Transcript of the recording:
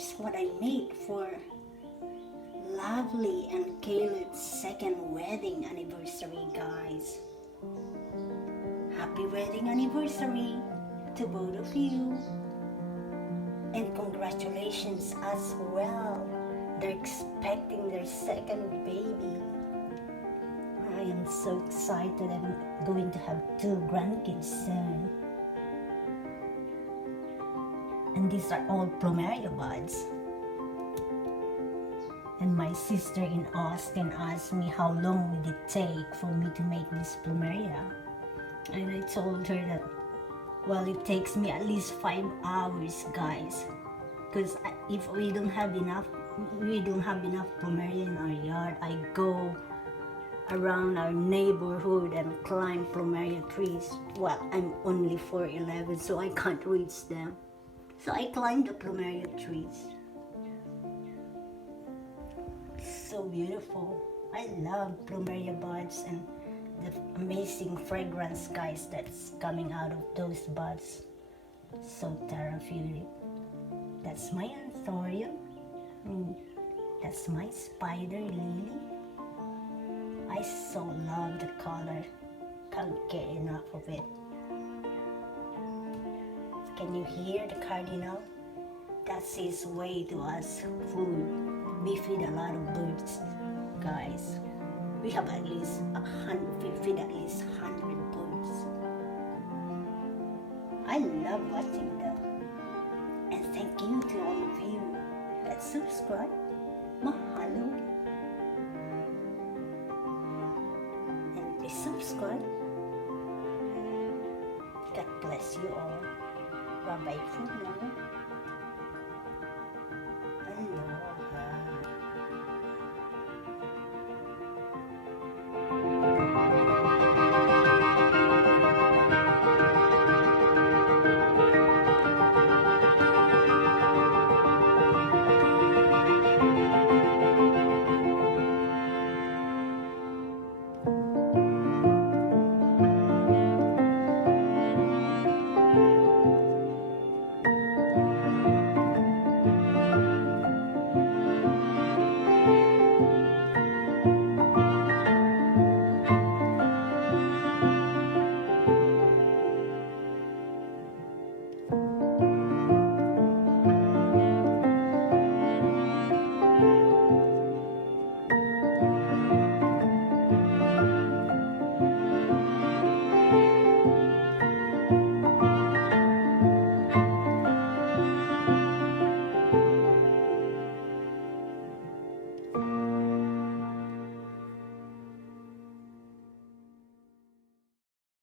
here's what I made for Lovely and Caleb's second wedding anniversary, guys. Happy wedding anniversary to both of you. And congratulations as well. They're expecting their second baby. I am so excited. I'm going to have 2 grandkids soon. And these are all Plumeria buds. And my sister in Austin asked me how long would it take for me to make this Plumeria. And I told her that, well, it takes me at least 5 hours, guys. Because if we don't have enough Plumeria in our yard, I go around our neighborhood and climb Plumeria trees. Well, I'm only 4'11", so I can't reach them. So I climb the Plumeria trees. So beautiful. I love Plumeria buds and the amazing fragrance, guys, that's coming out of those buds. So therapeutic. That's my anthurium. That's my spider lily. I so love the color. Can't get enough of it. Can you hear the cardinal? That's his way to us food. We feed a lot of birds, guys. We have at least 100 birds. I love watching them. And thank you to all of you that subscribe. Mahalo. And please subscribe. God bless you all. Bye-bye for now.